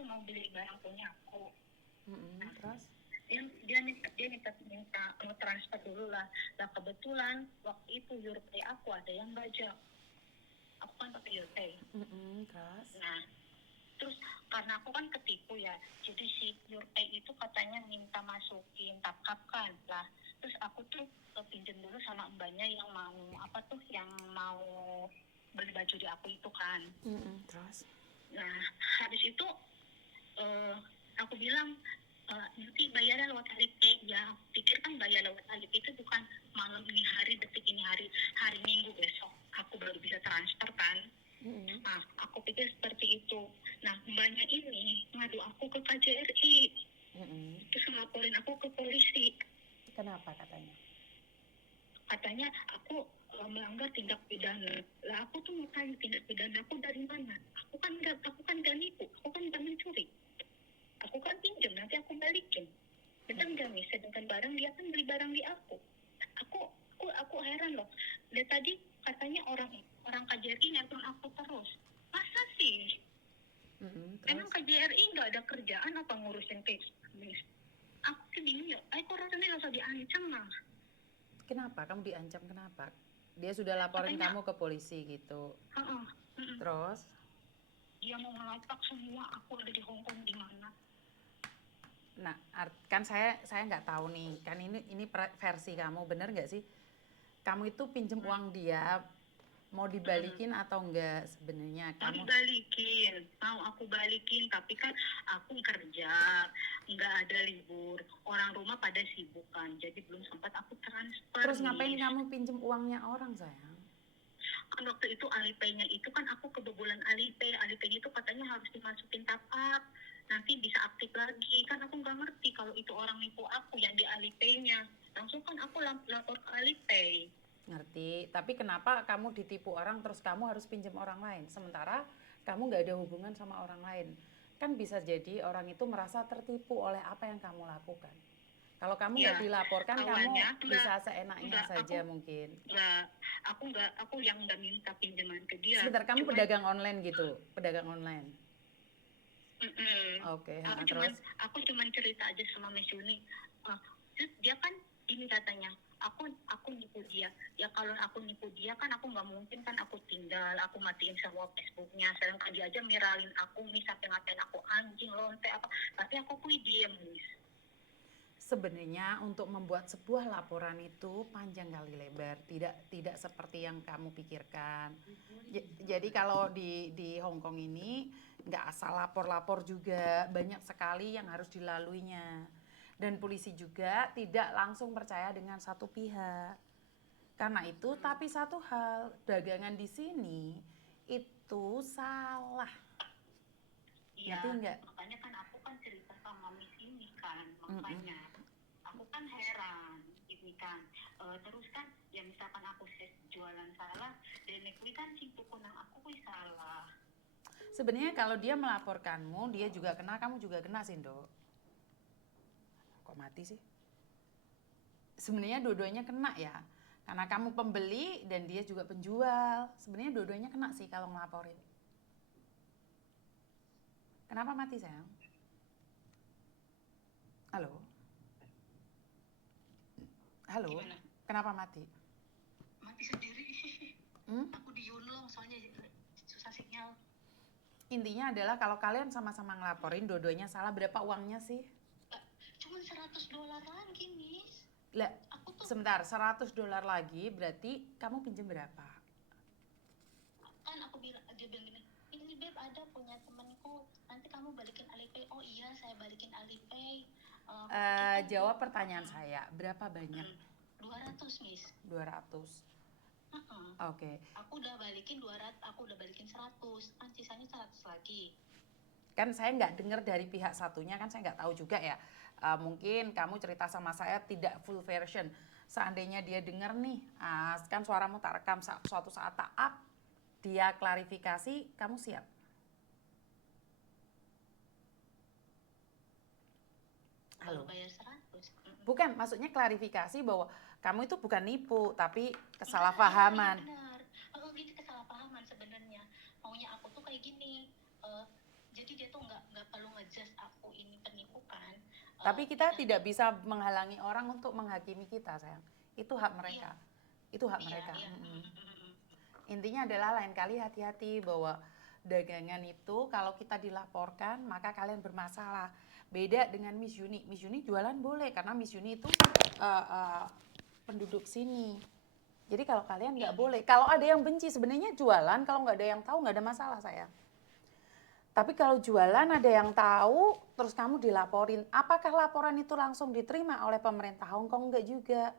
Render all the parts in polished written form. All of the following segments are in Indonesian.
tuh mau beli barang punya aku. Nah, Terus? dia minta mau transfer dulu lah. Nah kebetulan waktu itu Yurpay aku ada yang bajak. Aku kan pakai Yurpay. Terus? Nah terus karena aku kan ketipu ya, jadi si Yurpay itu katanya minta masukin tap kan lah. Terus aku tuh pinjam dulu sama mbaknya yang mau beli baju di aku itu kan. Terus? Nah habis itu aku bilang nanti bayarnya lewat Alipay ya. Pikir kan bayar lewat Alipay itu bukan malam ini hari, detik ini hari Minggu besok aku baru bisa transfer kan. Nah aku pikir seperti itu. Nah mbaknya ini ngadu aku ke KJRI, terus ngelaporin aku ke polisi. Kenapa katanya? Katanya aku melanggar tindak pidana. Lah aku tuh mau tanya tindak pidana aku dari mana? Aku kan nggak nipu, aku kan nggak mencuri. Aku kan pinjam, nanti aku balikin. Bener nggak nih? Sedangkan barang dia kan beli barang di aku. Aku heran loh. Dari tadi katanya orang KJRI nelpon aku terus. Masa sih? Memang Terus? KJRI nggak ada kerjaan apa ngurusin case? Aku sih bingung ya. Aku rasanya nggak usah diancam lah. Kenapa? Kamu diancam kenapa? Dia sudah laporin Katanya, kamu ke polisi gitu. Terus? dia mau ngelacak semua aku ada di Hongkong di mana. Nah, kan saya nggak tahu nih. Kan ini versi kamu, bener nggak sih? Kamu itu pinjem uang dia, mau dibalikin atau enggak sebenarnya? Kamu Mau aku balikin, tapi kan aku kerja, nggak ada libur, orang rumah pada sibuk kan, jadi belum sempat aku transfer. terus ngapain kamu pinjem uangnya orang, sayang? Kan waktu itu Alipay-nya itu kan aku kebobolan Alipay-nya itu katanya harus dimasukin top up, nanti bisa aktif lagi. Kan aku nggak ngerti kalau itu orang nipu aku yang di Alipay-nya. Langsung kan aku lapor ke Alipay. Ngerti, tapi kenapa kamu ditipu orang terus kamu harus pinjam orang lain sementara kamu nggak ada hubungan sama orang lain? Kan bisa jadi orang itu merasa tertipu oleh apa yang kamu lakukan. Kalau kamu nggak dilaporkan, kamu bisa seenaknya saja mungkin. Aku yang nggak minta pinjaman ke dia. Sebentar, kamu pedagang online gitu, pedagang online. Oke, terus? Aku cuman cerita aja sama Miss Yuni. Terus dia kan ini katanya, aku nipu dia. Ya kalau aku nipu dia kan aku nggak mungkin kan aku tinggal, aku matiin semua Facebooknya. Sedangkan dia aja miralin aku, sampai ngatain aku anjing, lonte apa. Tapi aku diem, Miss. Sebenarnya untuk membuat sebuah laporan itu panjang kali lebar, tidak seperti yang kamu pikirkan. Jadi kalau di Hong Kong ini nggak asal lapor-lapor juga, banyak sekali yang harus dilaluinya. Dan polisi juga tidak langsung percaya dengan satu pihak. Karena itu, tapi satu hal, dagangan di sini itu salah. Iya, Ngerti nggak? makanya kan aku kan cerita sama Miss ini kan, makanya aku kan heran ini kan. Terus kan ya misalkan aku jualan salah, dan kui kan simpul kunang aku salah. Sebenarnya kalau dia melaporkanmu, dia juga kena, kamu juga kena sih, Dok. Kok mati sih? Sebenarnya dua-duanya kena ya. Karena kamu pembeli dan dia juga penjual. Sebenarnya dua-duanya kena sih kalau ngelaporin. Kenapa mati, sayang? Halo? Halo? Gimana? Kenapa mati? Mati sendiri. Aku di Yunlong soalnya susah sinyal. Intinya adalah kalau kalian sama-sama ngelaporin, dua-duanya salah, berapa uangnya sih? Cuma $100 lagi, Miss. Lah, sebentar, $100 lagi berarti kamu pinjam berapa? Kan dia bilang gini, ini Beb ada punya temanku, nanti kamu balikin Alipay. Oh iya, saya balikin Alipay. Jawab pertanyaan saya, berapa banyak? 200, Miss. 200. Oke. Aku udah balikin 200, aku udah balikin 100, kan sisanya 100 lagi. Kan saya nggak dengar dari pihak satunya, kan saya nggak tahu juga ya. Mungkin kamu cerita sama saya tidak full version. Seandainya dia dengar nih, kan suaramu tak rekam, suatu saat tak up, dia klarifikasi, kamu siap? Halo? Bayar 100. Bukan, maksudnya klarifikasi bahwa kamu itu bukan nipu, tapi kesalahpahaman. Benar. Gini kesalahpahaman sebenarnya. Maunya aku tuh kayak gini. Jadi dia tuh nggak perlu ngejudge aku ini penipu kan. Tapi kita Misalnya, tidak bisa menghalangi orang untuk menghakimi kita, sayang. Itu hak iya, mereka. Itu hak iya, mereka. iya. Intinya adalah lain kali hati-hati bahwa dagangan itu kalau kita dilaporkan maka kalian bermasalah. Beda dengan Miss Yuni. Miss Yuni jualan boleh karena Miss Yuni itu penduduk sini. Jadi kalau kalian nggak boleh. Kalau ada yang benci sebenarnya jualan, kalau nggak ada yang tahu nggak ada masalah, sayang. Tapi kalau jualan ada yang tahu, terus kamu dilaporin. Apakah laporan itu langsung diterima oleh pemerintah Hong Kong? Enggak juga.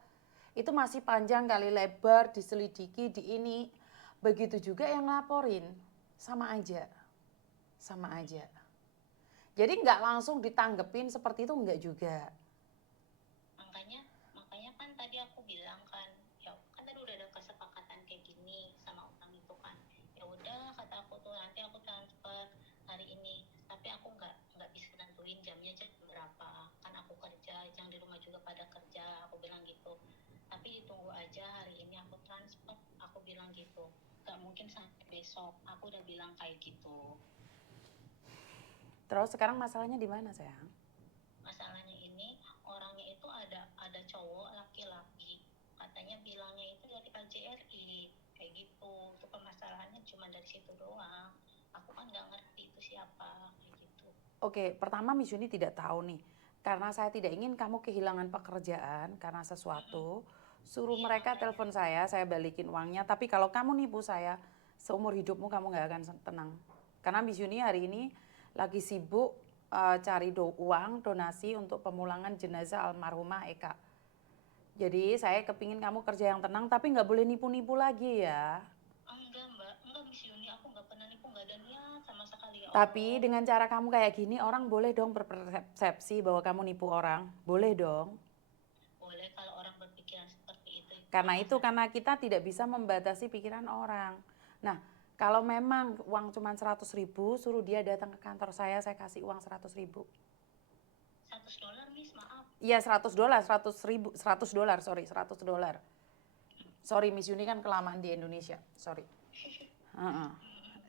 Itu masih panjang kali lebar, diselidiki, di ini. Begitu juga yang laporin. Sama aja. Sama aja. Jadi nggak langsung ditanggepin seperti itu, enggak juga. Makanya kan tadi aku bilang kan, ya kan tadi udah ada kesepakatan kayak gini sama orang itu kan. Ya udah kata aku tuh nanti aku transfer hari ini, tapi aku nggak bisa nentuin jamnya jam berapa, kan aku kerja, yang di rumah juga pada kerja, aku bilang gitu. Tapi ditunggu aja hari ini aku transfer, aku bilang gitu. Gak mungkin sampai besok, aku udah bilang kayak gitu. Terus sekarang masalahnya di mana, sayang? Masalahnya ini orangnya itu ada cowok laki-laki, katanya bilangnya itu dari KJRI kayak gitu. Itu permasalahannya cuma dari situ doang, aku kan nggak ngerti itu siapa kayak gitu. Oke, pertama Miss Yuni tidak tahu nih. Karena saya tidak ingin kamu kehilangan pekerjaan karena sesuatu. Suruh Iya, mereka makanya. telepon saya balikin uangnya. Tapi kalau kamu nipu saya, seumur hidupmu kamu nggak akan tenang. Karena Miss Yuni hari ini lagi sibuk cari uang donasi untuk pemulangan jenazah almarhumah Eka. Jadi saya kepingin kamu kerja yang tenang, tapi nggak boleh nipu-nipu lagi ya. Enggak mbak, enggak Miss Yuni, aku nggak pernah nipu, nggak ada niat sama sekali, ya Tapi Allah. dengan cara kamu kayak gini, orang boleh dong berpersepsi bahwa kamu nipu orang. Boleh dong. Boleh kalau orang berpikiran seperti itu Karena apa itu, salah. karena kita tidak bisa membatasi pikiran orang. Nah, kalau memang uang cuma 100.000, suruh dia datang ke kantor saya kasih uang 100.000. $100 Miss, maaf. Iya, $100, 100.000, $100, sorry, $100. Sorry, Miss Yuni kan kelamaan di Indonesia, sorry.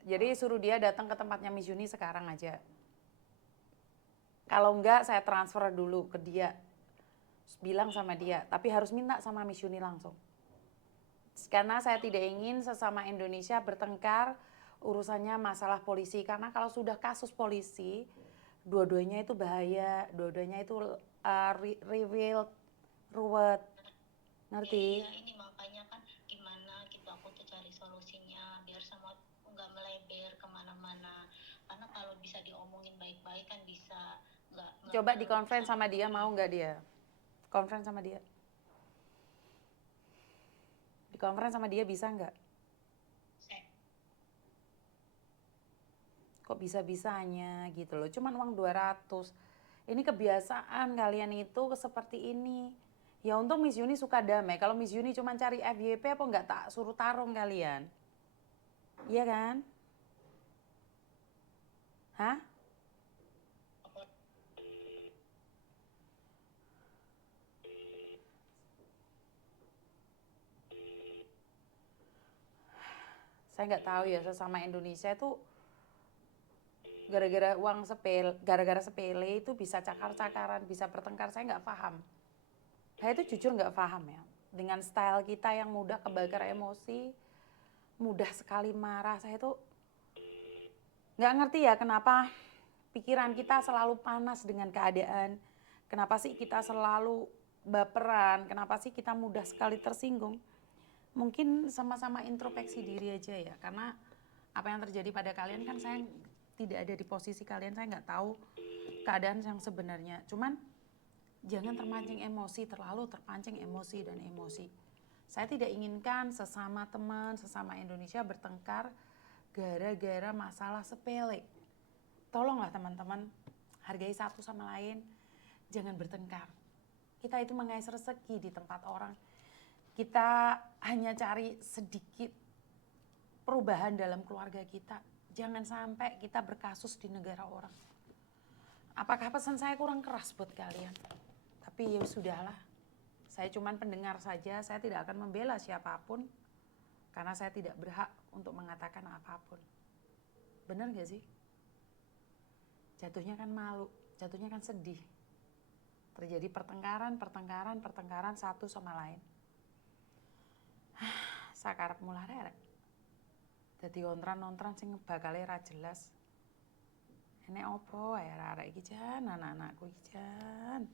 Jadi suruh dia datang ke tempatnya Miss Yuni sekarang aja. Kalau enggak, saya transfer dulu ke dia. Bilang sama dia, tapi harus minta sama Miss Yuni langsung. Karena saya tidak ingin sesama Indonesia bertengkar urusannya masalah polisi. Karena kalau sudah kasus polisi, dua-duanya itu bahaya, dua-duanya itu reveal, ruwet. Ngerti? Ya, ini makanya kan gimana gitu aku tuh cari solusinya biar semua nggak melebar kemana-mana. Karena kalau bisa diomongin baik-baik kan bisa. Nggak Coba di berlarut conference sama dia, mau nggak dia? Conference sama dia. Di conference sama dia bisa nggak? Kok bisa-bisanya gitu loh, cuman uang 200. Ini kebiasaan kalian itu seperti ini. Ya untung Miss Yuni suka damai. Kalau Miss Yuni cuma cari FYP apa nggak tak suruh tarung kalian? Iya kan? Hah? Saya nggak tahu ya, sesama Indonesia itu gara-gara uang sepele, gara-gara sepele itu bisa cakar-cakaran, bisa bertengkar. Saya nggak paham. Saya itu jujur nggak paham ya. Dengan style kita yang mudah kebakar emosi, mudah sekali marah. Saya itu nggak ngerti ya kenapa pikiran kita selalu panas dengan keadaan. Kenapa sih kita selalu baperan? Kenapa sih kita mudah sekali tersinggung? Mungkin sama-sama introspeksi diri aja ya. Karena apa yang terjadi pada kalian kan saya tidak ada di posisi kalian. Saya nggak tahu keadaan yang sebenarnya. Cuman jangan terpancing emosi, terlalu terpancing emosi dan emosi. Saya tidak inginkan sesama teman, sesama Indonesia bertengkar gara-gara masalah sepele. Tolonglah teman-teman, hargai satu sama lain, jangan bertengkar. Kita itu mengais rezeki di tempat orang. Kita hanya cari sedikit perubahan dalam keluarga kita. Jangan sampai kita berkasus di negara orang. Apakah pesan saya kurang keras buat kalian? Tapi ya sudahlah. Saya cuma pendengar saja, saya tidak akan membela siapapun. Karena saya tidak berhak untuk mengatakan apapun. Benar gak sih? jatuhnya kan malu, jatuhnya kan sedih. Terjadi pertengkaran satu sama lain. Sakarep mulai rek. Dadi ontran-ontran sing bakale ra jelas. Enek opo wae arek iki jan, anak-anakku iki jan.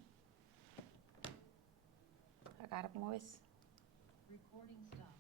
Sakarepmu wis. Recording stop.